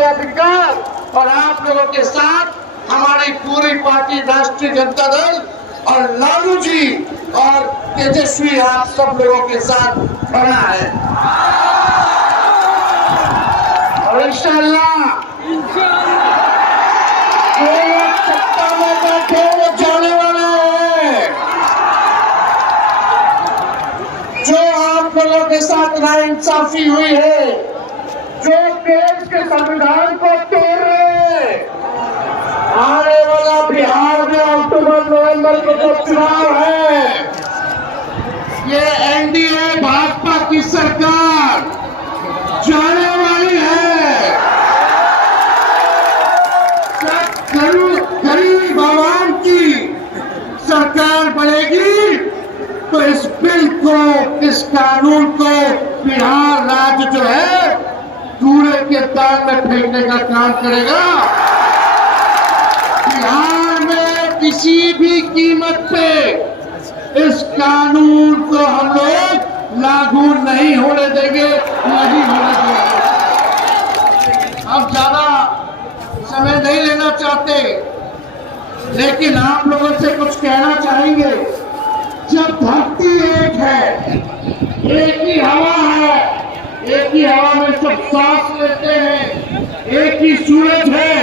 के अधिकार और आप लोगों के साथ हमारी पूरी पार्टी राष्ट्रीय जनता दल और लालू जी और तेजस्वी आप सब लोगों के साथ खड़ा है। और इंशाअल्लाह जो सत्ता में बैठे वो जाने वाला है। जो आप लोगों के साथ नाइंसाफी हुई है, जो देश के संविधान को तोड़ रहे, आने वाला बिहार में अक्टूबर-नवंबर को जो चुनाव है, ये एनडीए भाजपा की सरकार जाने वाली है। गरीब आवाम की सरकार बनेगी तो इस बिल को, इस कानून को बिहार राज्य जो है कूड़े के दान में फेंकने का काम करेगा। बिहार में किसी भी कीमत पे इस कानून को हम लोग लागू नहीं होने देंगे, नहीं होने देंगे। अब ज्यादा समय नहीं लेना चाहते, लेकिन आप लोगों से कुछ कहना चाहेंगे। जब धरती एक है, एक ही हवा है, एक ही हवा में सब सांस लेते हैं, एक ही सूरज है,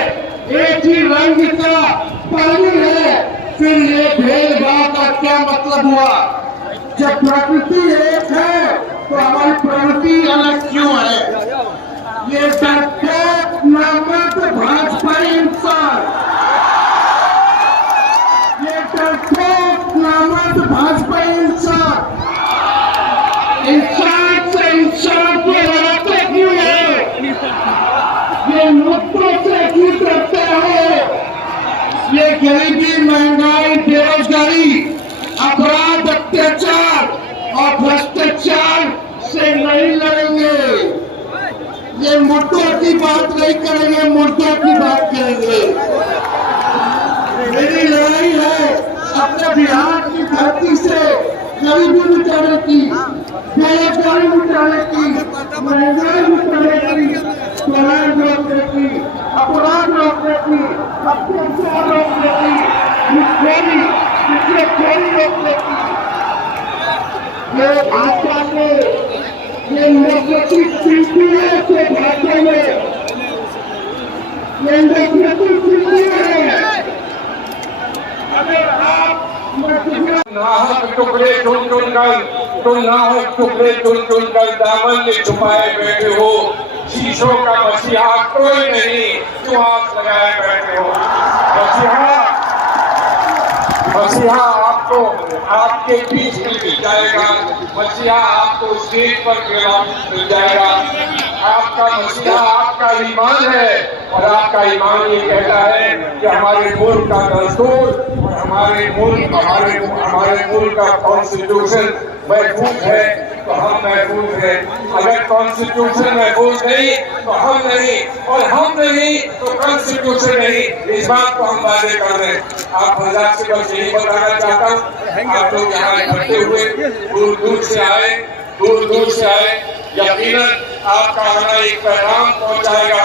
एक ही रंग का पानी है, फिर ये भेदभाव का क्या मतलब हुआ? जब प्रकृति एक है तो हमारी प्रवृत्ति अलग क्यों है? ये डरपोक नामक भाजपा इंसान, ये डरपोक नामक भाजपा इंसान से इंसान को लड़ाते क्यों है? ये मुद्दों से क्यों करते हो? ये गरीबी, महंगाई, बेरोजगारी, अपराध, अत्याचार और भ्रष्टाचार से नहीं लड़ेंगे। ये मुद्दों की बात नहीं करेंगे, मुद्दों की बात करेंगे। मेरी लड़ाई है अपने बिहार की धरती से गरीबी मिटाने की, बेरोजगारी मिटाने की, महंगाई मिटाने की, पलायन रोकने की, अपराध रोकने की, अत्याचार रोकने की, मुखोरी रोकने की। ये भाजपा के ये नेतृत्व शिल्पी है, भाजपा में ये नेतृत्व शिल्पी है। अगर आप नाहक टुकड़े चुन चुन कर, तुम नाहक टुकड़े चुन चुन कर दामन में छुपाए बैठे हो। शीशों का मसीहा कोई नहीं, क्यों आग लगाए बैठे हो? मसीहा आपको आपके बीच में मिल जाएगा, मसीहा आपको स्टेज पर मिल जाएगा। आपका मसीहा आपका ईमान है, और आपका ईमान ये कहता है कि हमारे मुल्क का दस्तूर और हमारे मुल्क का कॉन्स्टिट्यूशन महफूज है तो हम महफूज हैं। अगर कॉन्स्टिट्यूशन महफूज नहीं तो हम नहीं, और हम नहीं तो कॉन्स्टिट्यूशन नहीं। इस बात को हम वादे कर रहे हैं। आप हजार से बस यही बताना चाहता हूँ, आप लोग यहाँ इकट्ठे हुए दूर दूर से आए, यकीनन आपका आना एक पैगाम पहुँचाएगा,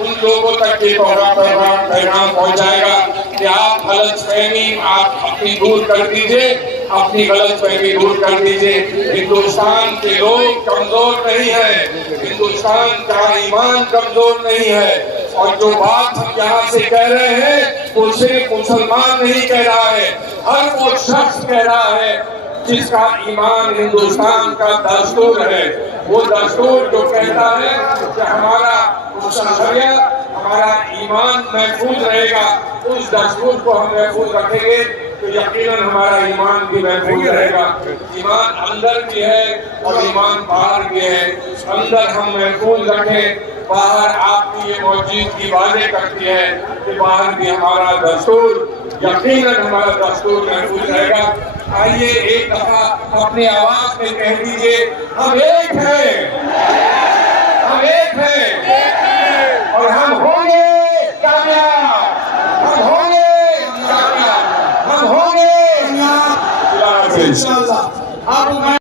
उन लोगों तक ये पैगाम पहुँचाएगा कि आप गलतफहमी आप अपनी दूर कर दीजिए, अपनी गलतफहमी दूर कर दीजिए। हिंदुस्तान के लोग कमजोर नहीं है, हिंदुस्तान का ईमान कमजोर नहीं है। और जो बात हम यहाँ से कह रहे हैं वो सिर्फ मुसलमान नहीं कह रहा है, हर वो शख्स कह रहा है जिसका ईमान हिंदुस्तान का दस्तूर है। वो दस्तूर जो कहता है कि हमारा हमारा ईमान महफूज रहेगा, उस दस्तूर को हम महफूज रखेंगे तो यकीनन हमारा ईमान भी महफूज रहेगा। ईमान अंदर भी है और ईमान बाहर भी है। अंदर हम महफूज रखें, बाहर आपकी ये मौजूदगी वादे करती है कि बाहर भी हमारा दस्तूर, यकीनन हमारा दस्तूर महफूज रहेगा। आइए एक दफा अपनी आवाज में कह दीजिए, हम एक हैं, हम एक हैं और हम होंगे कामयाब, हम होंगे कामयाब, हम होंगे कामयाब इंशाअल्लाह।